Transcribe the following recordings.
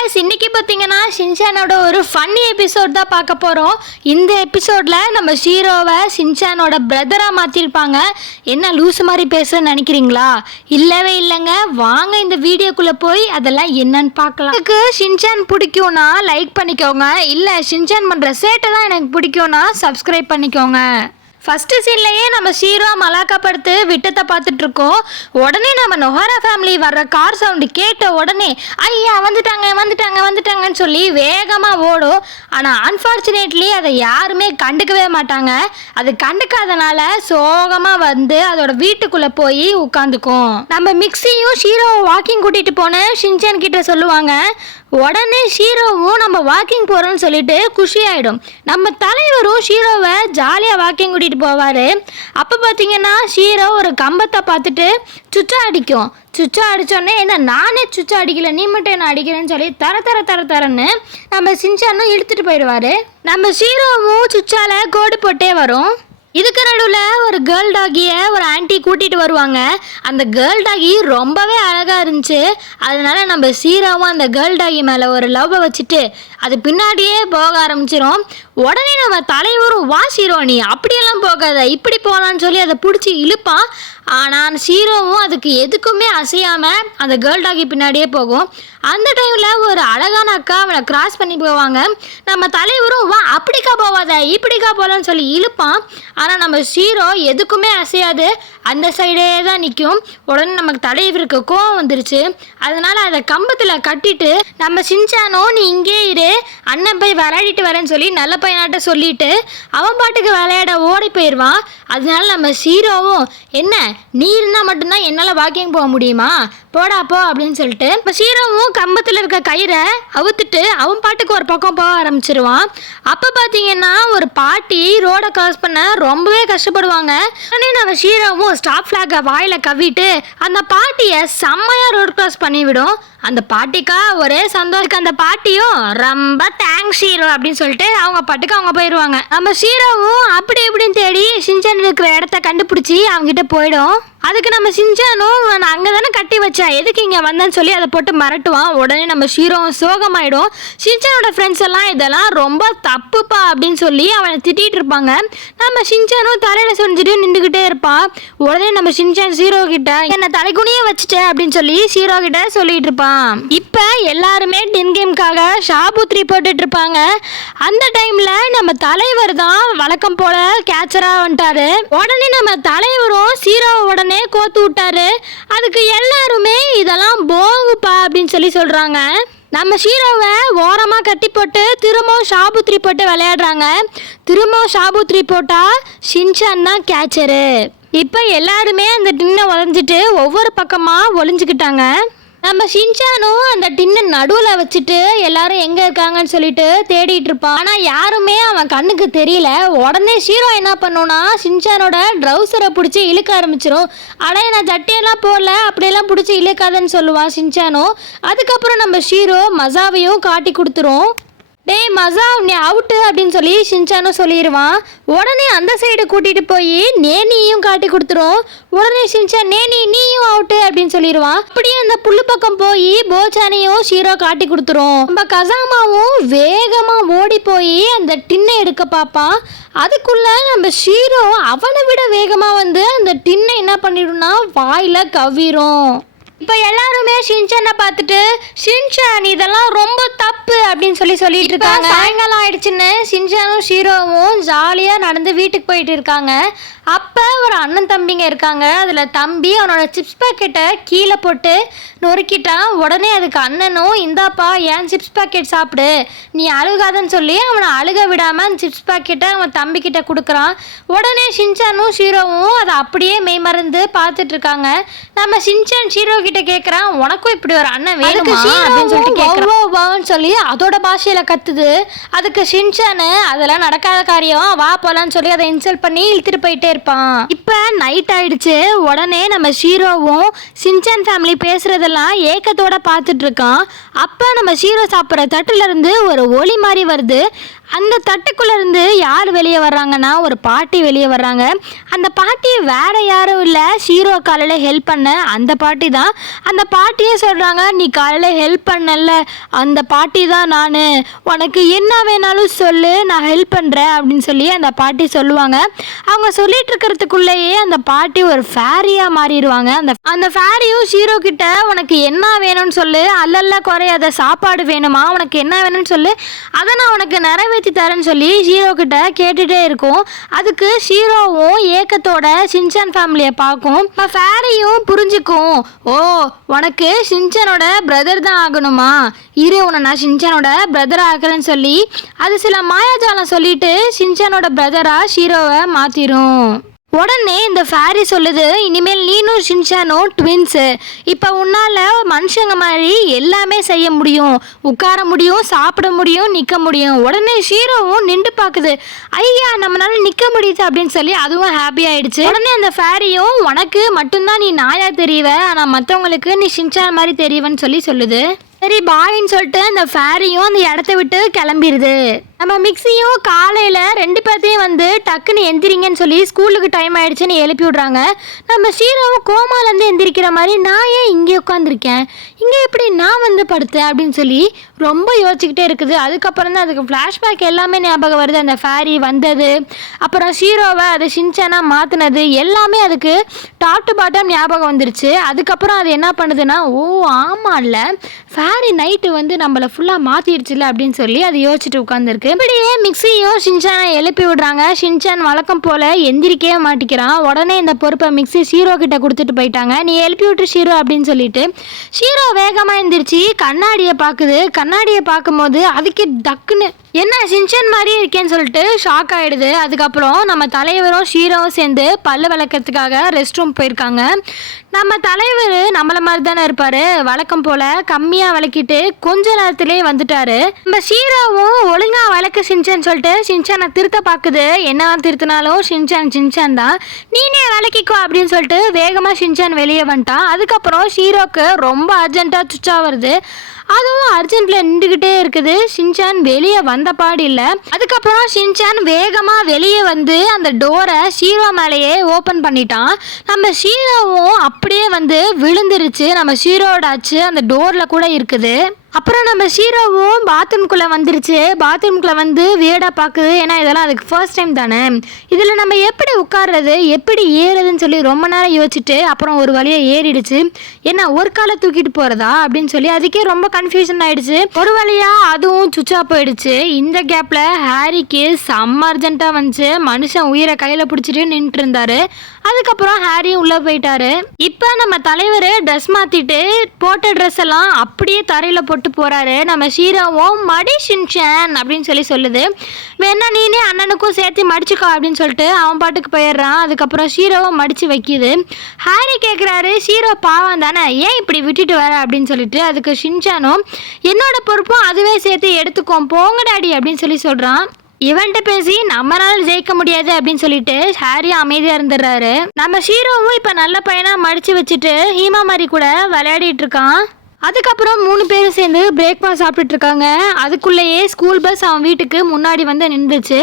guys, இன்னைக்கு பார்த்தீங்கன்னா ஷின்சானோட ஒரு ஃபன்னி எபிசோட் தான் பார்க்க போகிறோம். இந்த எபிசோடில் நம்ம ஷீரோவை ஷின்சானோட பிரதராக மாற்றிருப்பாங்க. என்ன லூஸ் மாதிரி பேசுகிறேன்னு நினைக்கிறீங்களா? இல்லவே இல்லைங்க. வாங்க இந்த வீடியோக்குள்ளே போய் அதெல்லாம் என்னன்னு பார்க்கலாம். எனக்கு ஷின்சான் பிடிக்கும்னா லைக் பண்ணிக்கோங்க. இல்லை ஷின்சான் பண்ணுற சேட்டை தான் எனக்கு பிடிக்கும்னா சப்ஸ்கிரைப் பண்ணிக்கோங்க. ஃபஸ்ட்டு சீன்லேயே நம்ம ஷீரோ மலாக்கா படுத்து விட்டத்தை பார்த்துட்டு இருக்கோம். உடனே நம்ம நொஹாரா ஃபேமிலி வர்ற கார் சவுண்டு கேட்ட உடனே ஐயா வந்துட்டாங்கன்னு சொல்லி வேகமாக ஓடும். ஆனால் அன்ஃபார்ச்சுனேட்லி அதை யாருமே கண்டுக்கவே மாட்டாங்க. அது கண்டுக்காதனால சோகமாக வந்து அதோட வீட்டுக்குள்ளே போய் உட்காந்துக்கும். நம்ம மிக்ஸியும் ஷீரோவை வாக்கிங் கூட்டிகிட்டு போன ஷின்சான் கிட்ட சொல்லுவாங்க. உடனே ஷீரோவும் நம்ம வாக்கிங் போகிறோம்னு சொல்லிட்டு குஷி ஆகிடும். நம்ம தலைவரும் ஷீரோவை ஜாலியாக வாக்கிங் கூட்டிகிட்டு போவார். அப்போ பார்த்தீங்கன்னா ஷீரோ ஒரு கம்பத்தை பார்த்துட்டு சுச்சா அடிக்கும். சுச்சா அடித்தோடனே என்ன நானே சுச்சா அடிக்கல, நீ மட்டும் என்ன அடிக்கிறேன்னு சொல்லி தரன்னு நம்ம ஷின்சானும் இழுத்துட்டு போயிடுவார். நம்ம ஷீரோவும் சுச்சால கோடு போட்டே வரும். இதுக்கு நடுவில் ஒரு கேர்ள் டாகியை ஒரு ஆன்ட்டி கூட்டிகிட்டு வருவாங்க. அந்த கேர்ள் டாகி ரொம்பவே அழகாக இருந்துச்சு. அதனால நம்ம ஷீரோவும் அந்த கேர்ள் டாகி மேலே ஒரு லவ்வை வச்சுட்டு அது பின்னாடியே போக ஆரம்பிச்சிடும். உடனே நம்ம தலைவரும் வா ஷீரோ நீ அப்படியெல்லாம் போகாத இப்படி போகலான்னு சொல்லி அதை பிடிச்சி இழுப்பான். ஆனால் ஷீரோவும் அதுக்கு எதுக்குமே அசையாமல் அந்த கேர்ள் டாகி பின்னாடியே போகும். அந்த டைமில் ஒரு அழகான அக்கா அவனை கிராஸ் பண்ணி போவாங்க. நம்ம தலைவரும் வா அப்படிக்கா போவாத இப்படிக்கா போகலான்னு சொல்லி இழுப்பான். ஆனால் நம்ம ஷீரோ எதுக்குமே அசையாது, அந்த சைடே தான் நிற்கும். உடனே நமக்கு தலைவருக்கு கோவம் வந்துருச்சு. அதனால் அதை கம்பத்தில் கட்டிட்டு நம்ம ஷின்சானோ நீ இங்கே இரு அண்ணன் போய் விளையாடிட்டு வரேன்னு சொல்லி நல்ல பையனாட்ட சொல்லிட்டு அவன் பாட்டுக்கு விளையாட ஓடி போயிடுவான். அதனால நம்ம ஷீரோவும் என்ன நீ இருந்தால் மட்டும்தான் என்னால் வாக்கிங் போக முடியுமா போடா போ அப்படின்னு சொல்லிட்டு இப்போ ஷீரோவும் கம்பத்தில் இருக்க கயிறை அவுத்துட்டு அவன் பாட்டுக்கு ஒரு பக்கம் போக ஆரம்பிச்சிருவான். அப்போ பார்த்தீங்கன்னா ஒரு பாட்டி ரோடை கிராஸ் பண்ண ரொம்பவே கஷ்டப்படுவாங்க. உடனே நம்ம ஷீரோவும் ஸ்டாப் ஃப்ளாகை வாயில் கவ்விட்டு அந்த பாட்டியை செம்மையாக ரோட் கிராஸ் பண்ணிவிடும். அந்த பாட்டிக்கா ஒரே சந்தோஷம். அந்த பாட்டியும் ரொம்ப தேங்க்ஸ் ஷீரோ அப்படின்னு சொல்லிட்டு அவங்க பாட்டுக்கு அவங்க போயிடுவாங்க. நம்ம ஷீரோவும் அப்படி இப்படின்னு தேடி ஷின்சான் இருக்கிற இடத்த கண்டுபிடிச்சி அவங்ககிட்ட போயிடும். அதுக்கு நம்ம ஷின்சானும் நான் அங்கே தானே கட்டி வச்சேன் எதுக்கு இங்கே வந்தேன்னு சொல்லி அதை போட்டு மிரட்டுவான். உடனே நம்ம ஷீரோவும் சோகமாயிடும். ஷின்சானோட ஃப்ரெண்ட்ஸ் எல்லாம் இதெல்லாம் ரொம்ப தப்புப்பா அப்படின்னு சொல்லி அவனை திட்டிகிட்டு இருப்பாங்க. நம்ம ஷின்சானும் தலையில் சொரிஞ்சிட்டு நின்றுக்கிட்டே இருப்பான். உடனே நம்ம ஷின்சான் ஷீரோ கிட்ட என்னை தலைக்குனியே வச்சுட்டேன் அப்படின்னு சொல்லி ஷீரோ கிட்ட சொல்லிட்டு இருப்பான். இப்போ எல்லாருமே டின் கேம்காக ஷாபுத்ரி போட்டுட்டு இருப்பாங்க. அந்த டைம்ல நம்ம தலைவர் தான் வழக்கம் போல கேட்சரா வந்துட்டாரு. உடனே நம்ம தலைவரும் ஷீரோவோட கோத்து விட்டாரு. அதுக்கு எல்லாருமே இதெல்லாம் போங்குப்பா அப்படின்னு சொல்லி சொல்றாங்க. நம்ம ஷீரோவை ஓரமாக கட்டி போட்டு திரும்பவும் ஷாபுத்ரி போட்டு விளையாடுறாங்க. திரும்பவும் ஷாபுத்ரி போட்டா ஷின்சான் தான் கேட்சரு. இப்போ எல்லாருமே அந்த டின்னை உடஞ்சிட்டு ஒவ்வொரு பக்கமாக ஒளிஞ்சுக்கிட்டாங்க. நம்ம ஷின்சானும் அந்த டின்னை நடுவில் வச்சுட்டு எல்லாரும் எங்கே இருக்காங்கன்னு சொல்லிட்டு தேடிட்டு இருப்பான். ஆனால் யாருமே அவன் கண்ணுக்கு தெரியல. உடனே ஷீரோ என்ன பண்ணுன்னா ஷின்சானோட ட்ரௌசரை பிடிச்சி இழுக்க ஆரம்பிச்சிடும். ஆனால் நான் சட்டையெல்லாம் போடல அப்படியெல்லாம் பிடிச்சி இழுக்காதன்னு சொல்லுவான் ஷின்சானும். அதுக்கப்புறம் நம்ம ஷீரோ மசாவையும் காட்டி கொடுத்துரும். டேய் மசா நீ அவுட்டு அப்படின்னு சொல்லி ஷின்சானும் சொல்லிடுவான். உடனே அந்த சைடு கூட்டிகிட்டு போய் நேனியும் காட்டி கொடுத்துரும். உடனே ஷின்சான் நீயும் அவுட்டு அப்படின்னு சொல்லிடுவான். அப்படியே அந்த புல்லு பக்கம் போய் போச்சானையும் ஷீரோ காட்டி கொடுத்துரும். நம்ம கசாமாவும் வேகமாக ஓடி போய் அந்த டின்னை எடுக்க பார்ப்பான். அதுக்குள்ள நம்ம ஷீரோ அவனை விட வேகமாக வந்து அந்த டின்னை என்ன பண்ணிடும்னா வாயில் கவ்விரும். இப்போ எல்லாருமே ஷின்சானை பார்த்துட்டு ஷின்சான் இதெல்லாம் ரொம்ப தப்பு அப்படின்னு சொல்லிட்டு இருக்காங்க. சாயங்காலம் ஆயிடுச்சுன்னு ஷின்சானும் ஷீரோவும் ஜாலியாக நடந்து வீட்டுக்கு போயிட்டு இருக்காங்க. அப்போ ஒரு அண்ணன் தம்பிங்க இருக்காங்க. அதில் தம்பி அவனோட சிப்ஸ் பேக்கெட்டை கீழே போட்டு நொறுக்கிட்டான். உடனே அதுக்கு அண்ணனும் இந்தாப்பா ஏன் சிப்ஸ் பேக்கெட் சாப்பிடு நீ அழுகாதன்னு சொல்லி அவனை அழுக விடாமல் அந்த சிப்ஸ் பேக்கெட்டை அவன் தம்பிக்கிட்ட கொடுக்குறான். உடனே ஷின்சானும் ஷீரோவும் அதை அப்படியே மெய்மறந்து பார்த்துட்டு இருக்காங்க. நம்ம ஷின்சான் ஷீரோ கிட்ட கேட்குறான் உனக்கும் இப்படி ஒரு அண்ணன் வேணுமா அப்படின்னு சொல்லிட்டு கேட்குறான் சொல்லி அதோட பாஷையில் கத்துது. அதுக்கு ஷின்சானு அதெல்லாம் நடக்காத காரியம் வா போலான்னு சொல்லி அதை இன்சல்ட் பண்ணி இழுத்துட்டு போயிட்டே இருப்பான். இப்போ நைட் ஆயிடுச்சு. உடனே நம்ம ஷீரோவும் ஷின்சான் ஃபேமிலி பேசுறதெல்லாம் ஏக்கத்தோட பார்த்துட்டு இருக்கான். அப்போ நம்ம ஷீரோ சாப்பிட்ற தட்டுல இருந்து ஒரு ஒளி மாதிரி வருது. அந்த தட்டுக்குள்ள இருந்து யார் வெளியே வர்றாங்கன்னா ஒரு பாட்டி வெளியே வர்றாங்க. அந்த பாட்டி வேற யாரும் இல்லை, ஷீரோ காலையில் ஹெல்ப் பண்ண அந்த பாட்டி தான். அந்த பாட்டியே சொல்கிறாங்க, நீ காலையில் ஹெல்ப் பண்ணல அந்த பாட்டி தான் நான், உனக்கு என்ன வேணாலும் சொல்லு நான் ஹெல்ப் பண்ணுறேன் அப்படின்னு சொல்லி அந்த பாட்டி சொல்லுவாங்க. அவங்க சொல்லிட்டு இருக்கிறதுக்குள்ளேயே அந்த பாட்டி ஒரு ஃபேரியாக மாறிடுவாங்க. அந்த ஃபேரியும் ஷீரோ கிட்ட உனக்கு என்ன வேணும்னு சொல்லு, அல்லல்ல குறையாத சாப்பாடு வேணுமா, உனக்கு என்ன வேணும்னு சொல்லு, அதை நான் உனக்கு நிறைவேற்றி தரேன்னு சொல்லி ஷீரோ கிட்ட கேட்டுகிட்டே இருக்கும். அதுக்கு ஷீரோவும் ஏக்கத்தோட ஷின்சான் ஃபேமிலியை பார்க்கும். ஃபேரியும் புரிஞ்சுக்கும், ஓ உனக்கு ஷின்சானோட பிரதர் தான் ஆகணுமா, இரு உன்னை நான் ஷின்சானோட பிரதர் ஆகிறேன்னு சொல்லி அது சில மாயாஜாலம் சொல்லிட்டு ஷின்சானோட பிரதரா ஷீரோவை மாற்றிடும். உடனே இந்த ஃபேரி சொல்லுது, இனிமேல் நீனும் ஷின்சானும் ட்வின்ஸு, இப்போ உன்னால் மனுஷங்க மாதிரி எல்லாமே செய்ய முடியும், உட்கார முடியும், சாப்பிட முடியும், நிற்க முடியும். உடனே ஷீரோவும் நின்று பார்க்குது, ஐயா நம்மளால நிற்க முடியுது அப்படின்னு சொல்லி அதுவும் ஹாப்பி ஆயிடுச்சு. உடனே அந்த ஃபேரியும் உனக்கு மட்டும்தான் நீ நாயா தெரியவ, ஆனால் மற்றவங்களுக்கு நீ ஷின்சான் மாதிரி தெரியவன்னு சொல்லி சொல்லுது. சரி பாயின்னு சொல்லிட்டு அந்த ஃபேரியும் அந்த இடத்த விட்டு கிளம்பிடுது. நம்ம மிக்ஸியும் காலையில் 2 பேர்த்தையும் வந்து டக்குன்னு எந்திரிங்கன்னு சொல்லி ஸ்கூலுக்கு டைம் ஆகிடுச்சுன்னு எழுப்பி விட்றாங்க. நம்ம ஷீரோவும் கோமாலேருந்து எந்திரிக்கிற மாதிரி நான் ஏன் இங்கே உட்காந்துருக்கேன், இங்கே எப்படி நான் வந்து படுத்தேன் அப்படின்னு சொல்லி ரொம்ப யோசிச்சுக்கிட்டே இருக்குது. அதுக்கப்புறம் தான் அதுக்கு ஃப்ளாஷ்பேக் எல்லாமே ஞாபகம் வருது. அந்த ஃபேரி வந்தது, அப்புறம் ஷீரோவை அது ஷின்சானாக மாற்றினது எல்லாமே அதுக்கு டாப் டு பாட்டம் ஞாபகம் வந்துருச்சு. அதுக்கப்புறம் அது என்ன பண்ணுதுன்னா, ஓ ஆமாம் இல்லை ஃபேரி நைட்டு வந்து நம்மளை ஃபுல்லாக மாற்றிடுச்சுல அப்படின்னு சொல்லி அது யோசிச்சுட்டு உட்காந்துருக்கு. இப்படியே மிக்ஸியும் ஷின்சானை எழுப்பி விடுறாங்க. ஷின்சான் வழக்கம் போல் எந்திரிக்கவே மாட்டிக்கிறான். உடனே இந்த பொறுப்பை மிக்ஸி ஷீரோ கிட்ட கொடுத்துட்டு போயிட்டாங்க. நீ எழுப்பி விட்டு ஷீரோ அப்படின்னு சொல்லிட்டு ஷீரோ வேகமாக எந்திரிச்சு கண்ணாடியை பார்க்குது. கண்ணாடியை பார்க்கும்போது அதுக்கு டக்குன்னு என்ன ஷின்சான் மாதிரி இருக்கேன்னு சொல்லிட்டு ஷாக் ஆகிடுது. அதுக்கப்புறம் நம்ம தலைவரும் ஷீரோவும் சேர்ந்து பல்லு விளக்கிறதுக்காக ரெஸ்ட் ரூம் போயிருக்காங்க. நம்ம தலைவர் நம்மளை மாதிரி தானே இருப்பார், வழக்கம் போல் கம்மியாக விளக்கிட்டு கொஞ்ச நேரத்துலேயே வந்துட்டாரு. நம்ம ஷீரோவும் ஒழுங்காக விளக்க ஷின்சான் சொல்லிட்டு ஷின்சானை திருத்த பார்க்குது. என்னதான் திருத்தினாலும் ஷின்சான் தான், நீனே விளக்கிக்கோ அப்படின்னு சொல்லிட்டு வேகமாக ஷின்சான் வெளியே வந்துட்டான். அதுக்கப்புறம் ஷீரோக்கு ரொம்ப அர்ஜென்ட்டாக சுவிட்ச் வருது. அதுவும் அர்ஜென்ட்டில் நின்றுக்கிட்டே இருக்குது. ஷின்சான் வெளியே வந்த பாடு இல்லை. அதுக்கப்புறம் ஷின்சான் வேகமாக வெளியே வந்து அந்த டோரை ஷீரோ மேலேயே ஓப்பன் பண்ணிட்டான். நம்ம ஷீரோவும் அப்படியே வந்து விழுந்துருச்சு. நம்ம ஷீரோட ஆச்சு அந்த டோரில் கூட இருக்குது. அப்புறம் நம்ம ஷீரோவும் பாத்ரூம்குள்ளே வந்துருச்சு. பாத்ரூம்குள்ளே வந்து வீடாக பார்க்குது. ஏன்னா இதெல்லாம் அதுக்கு ஃபர்ஸ்ட் டைம் தானே, இதில் நம்ம எப்படி உட்கார்றது எப்படி ஏறுறதுன்னு சொல்லி ரொம்ப நேரம் யோசிச்சுட்டு அப்புறம் ஒரு வழியாக ஏறிடுச்சு. ஏன்னா ஒரு காலை தூக்கிட்டு போகிறதா அப்படின்னு சொல்லி அதுக்கே ரொம்ப கன்ஃபியூஷன் ஆகிடுச்சு. ஒரு வழியாக அதுவும் சுவிட்சாக போயிடுச்சு. இந்த கேப்பில் ஹாரிக்கு செம்ம அர்ஜென்ட்டாக வந்துச்சு. மனுஷன் உயிரை கையில் பிடிச்சிட்டு நின்றுட்டு இருந்தாரு. அதுக்கப்புறம் ஹாரியும் உள்ளே போயிட்டாரு. இப்போ நம்ம தலைவர் ட்ரெஸ் மாற்றிட்டு போட்ட ட்ரெஸ் எல்லாம் அப்படியே தரையில் போட்டு போகிறாரு. நம்ம ஷீரோவும் மடி ஷின்சான் அப்படின்னு சொல்லி சொல்லுது, வேணா நீனே அண்ணனுக்கும் சேர்த்து மடிச்சுக்கோ அப்படின்னு சொல்லிட்டு அவன் பாட்டுக்கு போயிடுறான். அதுக்கப்புறம் ஷீரோவும் மடித்து வைக்கிது. ஹாரி கேட்குறாரு, ஷீரோ பாவம் தானே ஏன் இப்படி விட்டுட்டு வர அப்படின்னு சொல்லிட்டு. அதுக்கு ஷின்சானும் என்னோட பொறுப்பும் அதுவே சேர்த்து எடுத்துக்கோம் போங்க டாடி அப்படின்னு சொல்லி சொல்கிறான். இவன்ட்டு பேசி நம்மளால ஜெயிக்க முடியாது அப்படின்னு சொல்லிட்டு ஹாரி அமைதியாக இருந்துடுறாரு. நம்ம ஷீரோவும் இப்போ நல்ல பையனாக மடித்து வச்சுட்டு ஹீமா மாதிரி கூட விளையாடிட்டு இருக்கான். அதுக்கப்புறம் 3 பேரும் சேர்ந்து பிரேக்ஃபாஸ்ட் சாப்பிட்டுட்டு இருக்காங்க. அதுக்குள்ளேயே ஸ்கூல் பஸ் அவன் வீட்டுக்கு முன்னாடி வந்து நின்றுச்சு.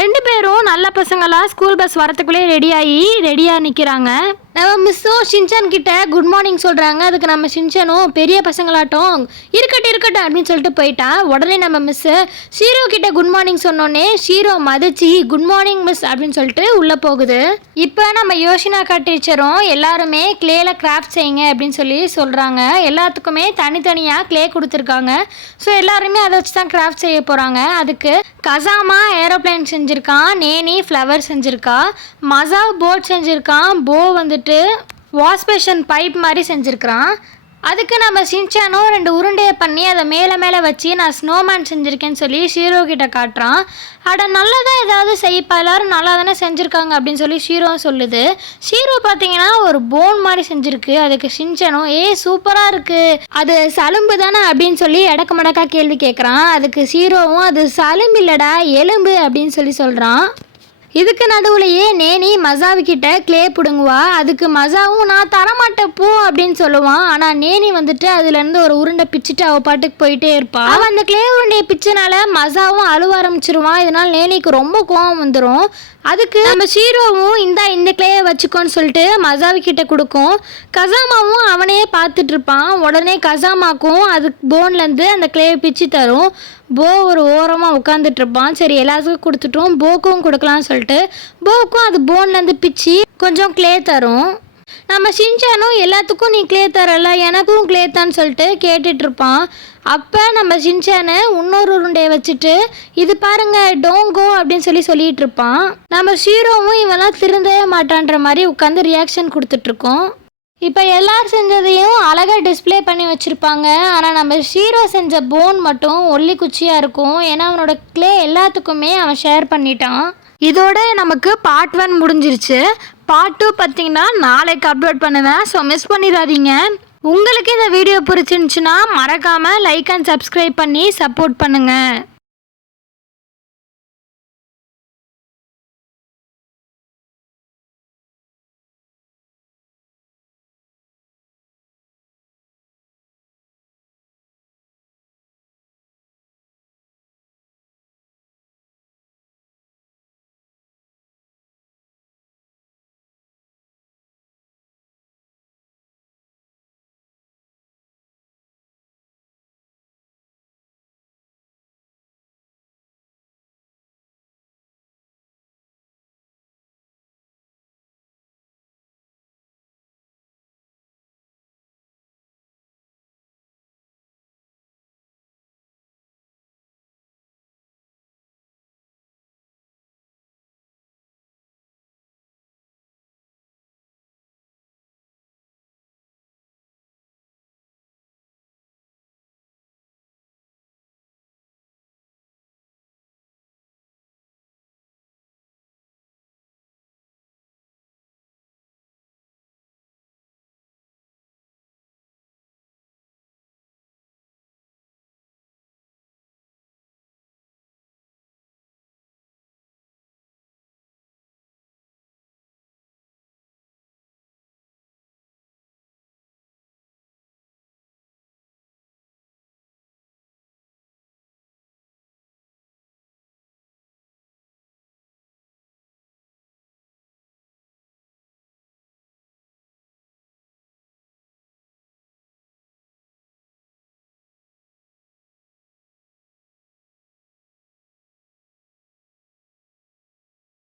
2 பேரும் நல்ல பசங்களாக ஸ்கூல் பஸ் வரத்துக்குள்ளேயே ரெடியாக நிற்கிறாங்க. நம்ம மிஸ்ஸும் ஷின்சான் கிட்ட குட் மார்னிங் சொல்கிறாங்க. அதுக்கு நம்ம ஷின்சானும் பெரிய பசங்களாட்டம் இருக்கட்டும் அப்படின்னு சொல்லிட்டு போயிட்டா. உடனே நம்ம மிஸ்ஸு ஷீரோ கிட்ட குட் மார்னிங் சொன்னோன்னே ஷீரோ மதிச்சு குட் மார்னிங் மிஸ் அப்படின்னு சொல்லிட்டு உள்ளே போகுது. இப்போ நம்ம யோஷினாக்கா டீச்சரும் எல்லாருமே கிளேல கிராஃப்ட் செய்யுங்க அப்படின்னு சொல்லி சொல்கிறாங்க. எல்லாத்துக்குமே தனித்தனியாக கிளே கொடுத்துருக்காங்க. ஸோ எல்லாருமே அதை வச்சு தான் கிராஃப்ட் செய்ய போகிறாங்க. அதுக்கு கசாமா ஏரோப்ளேன் செஞ்சுருக்கான், நேனி ஃப்ளவர் செஞ்சுருக்கா, மசா போட் செஞ்சுருக்கான், போ வந்துட்டு வாஷ் பேஷன் பைப் மாதிரி செஞ்சுருக்கிறான். அதுக்கு நம்ம ஷின்சானும் 2 உருண்டையை பண்ணி அதை மேலே வச்சு நான் ஸ்னோமேன் செஞ்சுருக்கேன்னு சொல்லி ஷீரோ கிட்ட காட்டுறான். அட நல்லதாக ஏதாவது செய்யப்பா, எல்லாரும் நல்லா தானே செஞ்சுருக்காங்க அப்படின்னு சொல்லி ஷீரோ சொல்லுது. ஷீரோ பார்த்தீங்கன்னா ஒரு போன் மாதிரி செஞ்சுருக்கு. அதுக்கு ஷின்சானும் சூப்பராக இருக்குது, அது சலும்பு தானே அப்படின்னு சொல்லி எடக்க மடக்கா கேள்வி கேட்குறான். அதுக்கு ஷீரோவும் அது சலும்பு இல்லைடா எலும்பு அப்படின்னு சொல்லி சொல்கிறான். இதுக்கு நடுவுலையே நேனி மசாவுக்கிட்ட கிளே பிடுங்குவா. அதுக்கு மசாவும் நான் தரமாட்டேன் போ அப்படின்னு சொல்லுவான். ஆனால் நேனி வந்துட்டு அதுலேருந்து ஒரு உருண்டை பிச்சுட்டு அவள் பாட்டுக்கு போயிட்டே இருப்பாள். அவன் அந்த கிளே உருண்டையை பிச்சனால மசாவும் அழுவ ஆரம்பிச்சிருவான். இதனால் நேனிக்கு ரொம்ப கோவம் வந்துடும். அதுக்கு நம்ம ஷீரோவும் இந்த கிளேயை வச்சுக்கோன்னு சொல்லிட்டு மசாவிக்கிட்ட கொடுக்கும். கசாமாவும் அவனையே பார்த்துட்டு இருப்பான். உடனே கசாமாக்கும் அது போன்லேருந்து அந்த கிளேயை பிச்சு தரும். போ ஒரு ஓரமாக உட்காந்துட்டு இருப்பான். சரி எல்லாத்துக்கும் கொடுத்துட்டோம், போக்கும் கொடுக்கலான்னு சொல்லிட்டு போக்கும் அது போன்லேருந்து பிச்சு கொஞ்சம் கிளே தரும். நம்ம ஷின்சானும் எல்லாத்துக்கும் நீ கிளே தரல, எனக்கும் கிளே தான்னு சொல்லிட்டு கேட்டுட்ருப்பான். அப்போ நம்ம ஷின்சானை இன்னொரு உருண்டையை வச்சுட்டு இது பாருங்க டோங்கோ அப்படின்னு சொல்லிட்டு இருப்பான். நம்ம ஷீரோவும் இவெல்லாம் திருந்தவே மாட்டான்ற மாதிரி உட்காந்து ரியாக்ஷன் கொடுத்துட்ருக்கோம். இப்போ எல்லாரும் செஞ்சதையும் அழகாக டிஸ்பிளே பண்ணி வச்சுருப்பாங்க. ஆனால் நம்ம ஷீரோ செஞ்ச போன் மட்டும் ஒல்லி குச்சியாக இருக்கும். ஏன்னா அவனோட கிளே எல்லாத்துக்குமே அவன் ஷேர் பண்ணிட்டான். இதோட நமக்கு பார்ட் 1 முடிஞ்சிருச்சு. பார்ட் 2 பார்த்தீங்கன்னா நாளைக்கு அப்லோட் பண்ணுவேன். ஸோ மிஸ் பண்ணிடாதீங்க. உங்களுக்கு இந்த வீடியோ பிடிச்சிருந்துச்சுன்னா மறக்காமல் லைக் அண்ட் சப்ஸ்கிரைப் பண்ணி சப்போர்ட் பண்ணுங்கள்.